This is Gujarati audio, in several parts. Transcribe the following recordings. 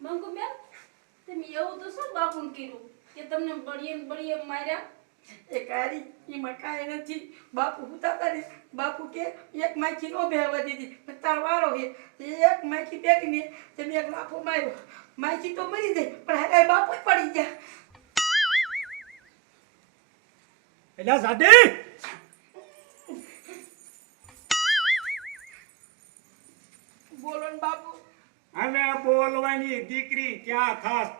મંગુ બેન તમે એવું તો શું બાપુને કીધું કે તમને બળીએ માર્યા? એ કારી એમાં કાંઈ નથી. બાપુ હુતા ને બાપુ કે એક માખી નો બેહવા દીધી પણ તાર વારો હે. એક માખી બેઠીને તમે એક લાફો માર્યો. માખી તો મરી ગઈ પણ હારે બાપુ જ પડી ગયા. એલા સાડી બોલો ને બાપુ. અને બોલવાની દીકરી ક્યાં થાસ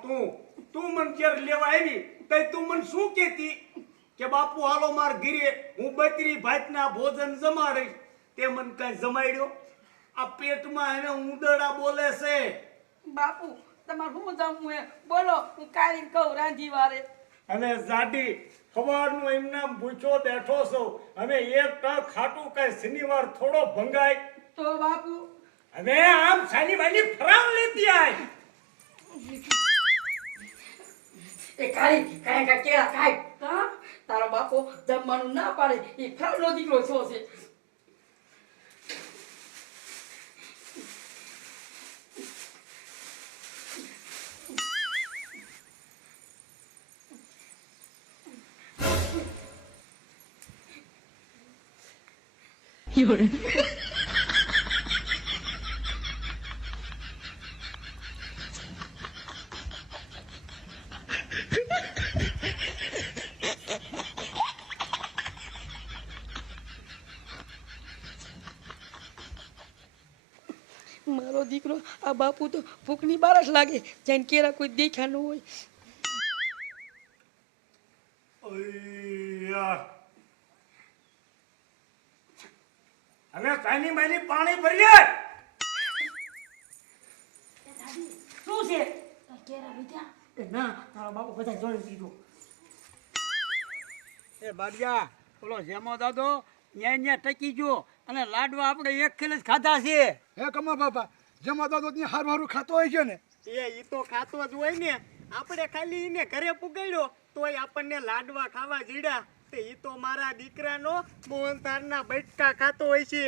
તું મન કેર લેવા આવી તઈ તું મન શું કહેતી કે બાપુ હાલો માર ઘરે હું બકરી ભાતના ભોજન જમાડીશ. તે મન કઈ જમાડ્યો? આ પેટમાં એને ઉંદરડા બોલે છે. બાપુ તમારે શું જમવું હે બોલો, હું કાઢીને કહું રાંધી વારે. અને જાડી સવારનું એમના ભૂખ્યો બેઠો છો અને એક ટક ખાટું કઈ શનિવાર થોડો ભંગાય તો બાપુ હવે આમ સાની વાલી ફરાવ લેતી આય. એ કાઈ કેળા કાઈ હા તારો બાપો જમવાનું ના પાડે એ ફાવલો દીકરો છો છે. મારો દીકરો આ બાપુ તો ભૂખની બાર જ લાગે જેને કેરા કોઈ દેખ્યા ન હોય. હવે સાની માની પાણી ભરી લે. શું છે કેરા વિદ્યા ના તારો બાપુ બધા જોઈ દીધું. એ બાડિયા ઓલો જેમો દાદો ન્યા ટકી ગયો અને લાડવા આપણે એક ખેલ જ ખાધા છે. હે કમા બાપા જમા દાદો ત્યાં હારું હારું ખાતો હોય છે ને. ઈ તો ખાતો જ હોય ને. આપણે ખાલી ઈને ઘરે પુગાડ્યો તોય આપણને લાડવા ખાવા જીડ્યા. તે ઈ તો મારા દીકરાનો મોહનથાળના બટકા ખાતો હોય છે.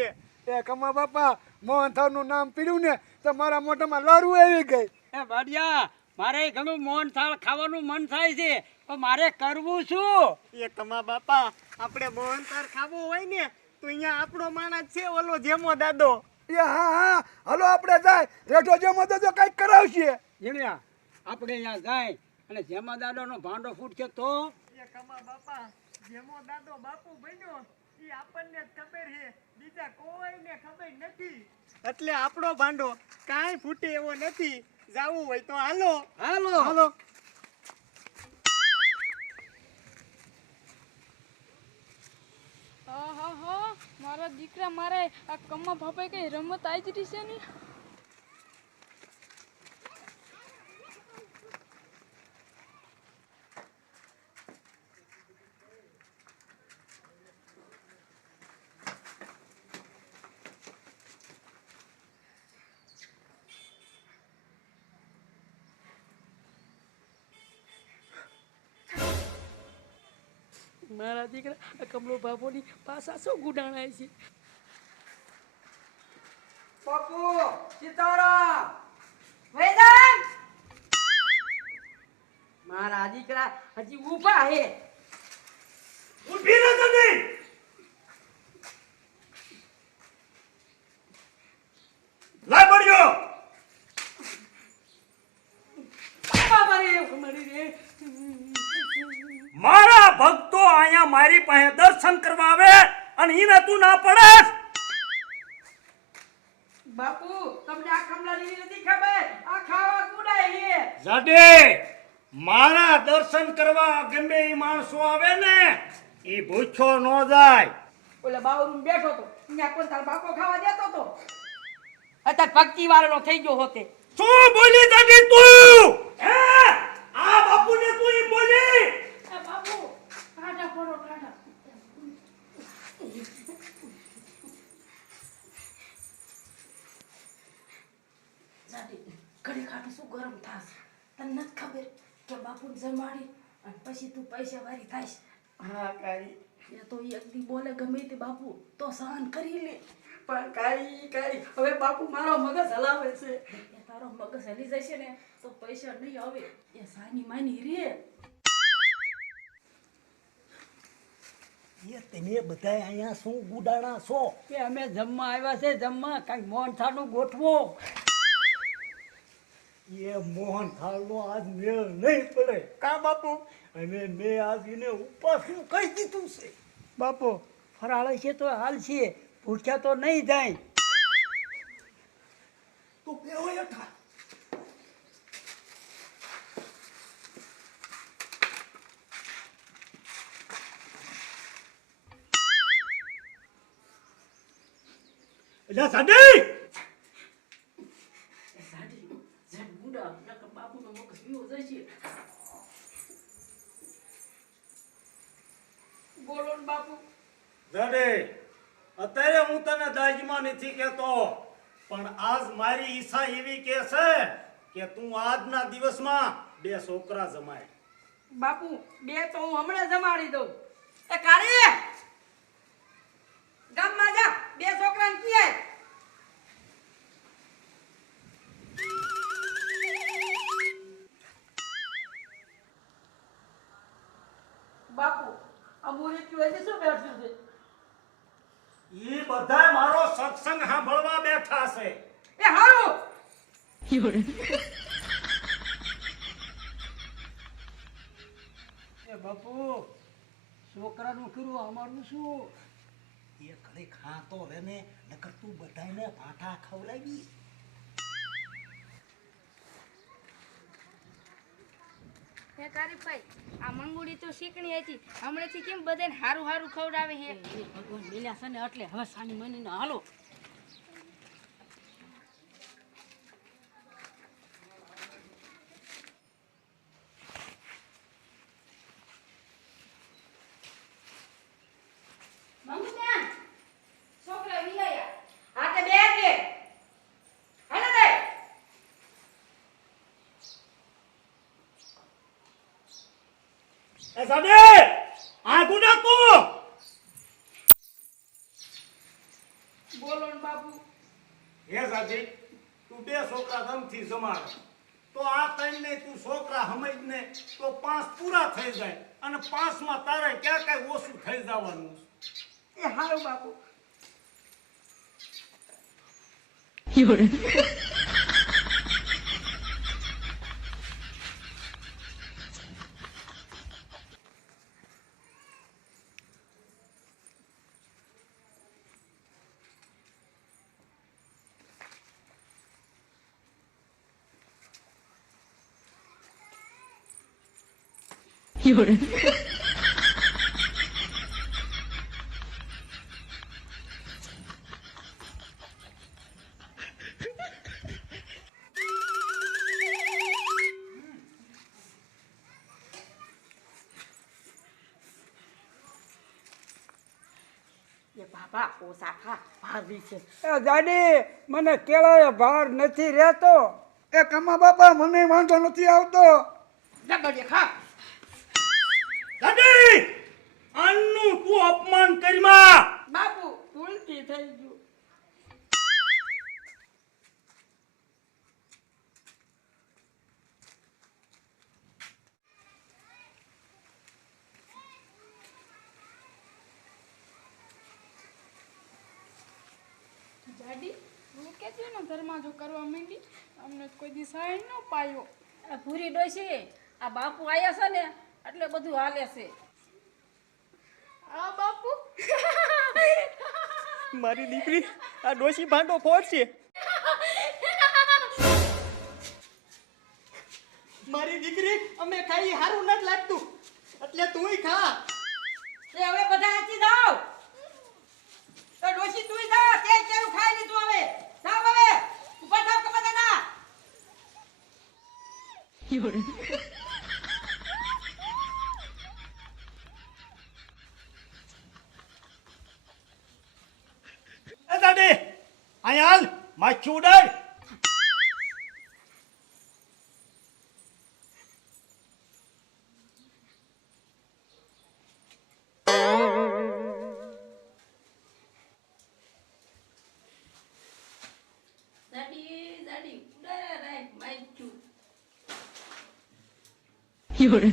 એ કમા બાપા મોહનથાળનું નામ પીડ્યું ને તો મારા મોઢામાં લારું આવી ગઈ. એ બાડિયા મારે ઘણું મોહનથાળ ખાવાનું મન થાય છે પણ મારે કરવું શું? એ કમા બાપા આપણે મોહનથાળ ખાવું હોય ને તો અહીંયા આપણો માણસ છે ઓલો જેમો દાદો. એ હા હાલો આપણે જાય રેઠો જમા દાદો કઈક કરાવશે. જીણ્યા આપણે અહીંયા જાય અને જેમા દાદાનો ભાંડો ફૂટશે તો એ કમા બાપા જેમો દાદો બાપુ બન્યો ઈ આપણને જ ખબર છે, બીજા કોઈને ખબર નથી. એટલે આપણો ભાંડો કાંઈ ફૂટે એવો નથી. જાવું હોય તો હાલો હાલો હાલો. મારા દીકરા મારે આ કમ્મા ભાપે કઈ રમત આવી જ છે ને. મારા દીકરા કમલો બાપોની પાછા શું ગુડાણાય છે. બાપુ સીતારામ. વેદાન મારા દીકરા હજી ઊભા હે. ઊભી રહો જલ્દી. લાય પડ્યો. મારા ભક્તો અહીંયા મારી પાસે દર્શન કરવા આવે અને ઈને તું ના પડેસ. બાપુ તમને આ કમલાની નથી ખબર આ ખાવા ગુડાય હે. જાડે મારા દર્શન કરવા ગમે ઈ માણસો આવે ને ઈ ભૂખ્યો ન જાય. ઓલા બાવરૂમ બેઠો તો અહીંયા કોણ તાર બાપો ખાવા દેતો તો અત્યારે ભક્તિ વાળો થઈ ગયો હોતે. શું બોલી જાડી તું? હે આ બાપુને તું ઈ બોલી? બાપુ કાઢા પડો કાઢા. ઘડી ખાટું શું ગરમ થાશે તને નથી ખબર કે બાપુને જમાડી અને પછી તું પૈસા વાળી થાઈશ. હા કાઈ એ તો એક દી બોલે ગમે તે બાપુ તો સહન કરી લે પણ કાઈ હવે બાપુ મારો મગજ હલાવે છે. તારો મગજ હલી જશે ને તો પૈસા નહીં આવે. એ સાની માની રે. એ તમે બધા અહીંયા શું ગુડાણા છો? કે અમે જમવા આવ્યા છે, જમવા કાંઈક મોહનથાળનું ગોઠવો. એ મોહન થાળનો આજ મેળ નહીં પડે કા બાપુ? અને મેં આજ એને ઉપાસનું કહી દીધું છે. બાપુ ફરાળે છે તો હાલ છે, ભૂખ્યા તો નહીં જાય. તું બેહો હેઠા. સાડી એ સાડી જેમ ગુંડા નકર બાપુનો મગજ વિયો જશે. બોલો ને બાપુ. જડે અત્યારે હું તને દાજમાં નથી કહેતો, પણ આજ મારી ઈચ્છા એવી કે છે કે તું આજના દિવસમાં 2 છોકરા જમાય. બાપુ 2 તો હું હમણાં જમાડી દઉં. એ કાળી ગામમાં જા 2 છોકરાને કીએ. બાપુ અમૂરી તું હજી શું બેઠું છે? ઈ બધાય મારો સત્સંગ સાંભળવા બેઠા છે. એ હારું એ બાપુ છોકરાનું કર્યું, અમારું શું? એ ઘરે ખાતો રે ને, નકર તું બધાયને ભાઠા ખવડાવી. હે કારીભાઈ, આ મંગુડી તો શીખણી હતી, હમણાંથી કેમ બધાને હારું હારું ખવડાવે હે? એ ભગવાન મિલ્યા છે ને એટલે હવે સાની માની હાલો. મંગુબેન, છોકરા વિયાયા. હા તે બે કે હાલે દે. એ સાડી આ ગુડા તું. બોલો ને બાપુ. હે સાડી તું 2 છોકરા ગમથી જમાડ તો આ 3 ને તું છોકરા સમજ ને તો 5 પૂરા થઈ જાય, અને 5માં તારે ક્યાં કઈ ઓછું થઈ જવાનું. એ હારું બાપુ. એ બાબા ઓછા ખા, ભારી છે. એ દાદી મને કેળાએ ભાર નથી રહેતો. એ કમા બાપા મને વાંધો નથી આવતો. જબરજસ્ત ખા. સાડી આનું તું અપમાન કરીમાં. બાપુ ભૂલથી થઈ ગયું. જાડી હું કેતી ને ઘરમાં જો કરવા માંડી, અમને તો કોઈ દી સહાય ન પાયો. આ ભૂરી ડોશી આ બાપુ આયા છે ને એટલે બધું હાલે છે. આ બાપુ મારી દીકરી આ ડોશી ભાંડો ફોડશે. મારી દીકરી અમે ખાઈ હારું નથી લાગતું, એટલે તુંય ખા. એ હવે બધા આચી જાઓ. તો ડોશી તુંય જા. તે કેવું ખાઈ લીધું હવે. જાઓ હવે. ઉપર જાઓ કે બધા ના. એ સાડી અહીંયા હાલ માછી ઉડાડ. જાડી જાડી ઉડાડ્યા 有人。